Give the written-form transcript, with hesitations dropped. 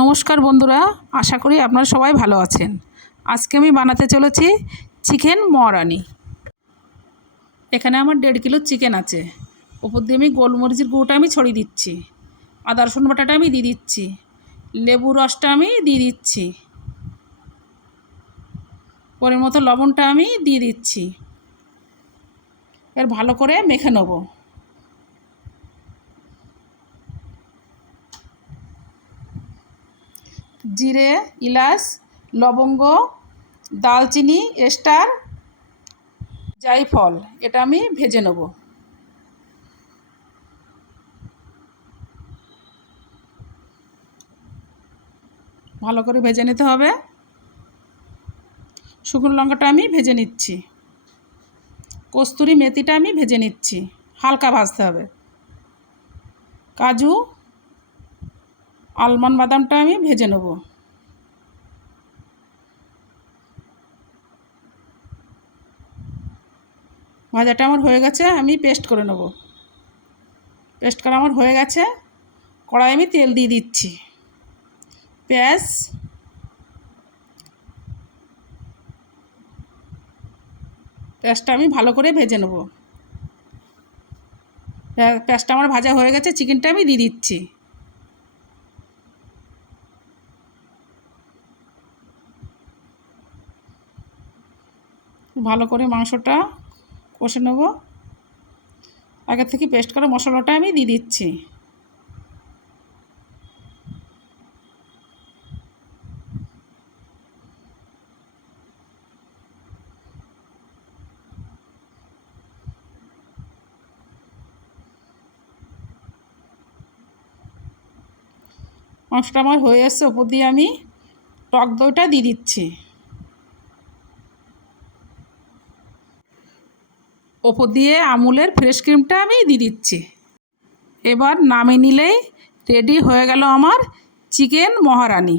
নমস্কার বন্ধুরা, আশা করি আপনারা সবাই ভালো আছেন। আজকে আমি বানাতে চলেছি চিকেন মহারানি। এখানে আমার 1.5 কিলো চিকেন আছে। ওপর দিয়ে আমি গোলমরিচের গুঁড়োটা আমি ছড়িয়ে দিচ্ছি, আদা রসুন বাটাটা আমি দিয়ে দিচ্ছি, লেবু রসটা আমি দিয়ে দিচ্ছি, পরিমাণ মতো লবণটা আমি দিয়ে দিচ্ছি। এর ভালো করে মেখে নেব। জিরে, এলাচ, লবঙ্গ, দালচিনি, স্টার, জায়ফল এটা আমি ভেজে নেব। ভালো করে ভেজে নিতে হবে। শুকনো লঙ্কাটা আমি ভেজে নিচ্ছি, কস্তুরি মেথিটা আমি ভেজে নিচ্ছি, হালকা ভাজতে হবে। কাজু, আলমন্ড বাদামটা আমি ভেজে নেব। ভাজাটা আমার হয়ে গেছে, আমি পেস্ট করে নেব। পেস্ট করা আমার হয়ে গেছে। কড়াই আমি তেল দিয়ে দিচ্ছি, পেঁয়াজ, পেঁয়াজটা আমি ভালো করে ভেজে নেব। পেঁয়াজটা আমার ভাজা হয়ে গেছে, চিকেনটা আমি দিয়ে দিচ্ছি। ভালো করে মাংসটা কষে নেব। আগে থেকে পেস্ট করা মশলাটা আমি দিয়ে দিচ্ছি। মাংসটা আমার হয়ে এসছে, ওপর দিয়ে আমি টক দইটা দিয়ে দিচ্ছি। ওপর দিয়ে আমুলের ফ্রেশ ক্রিমটা আমি দিয়ে দিচ্ছি। এবার নামিয়ে নিলেই রেডি হয়ে গেল আমার চিকেন মহারানি।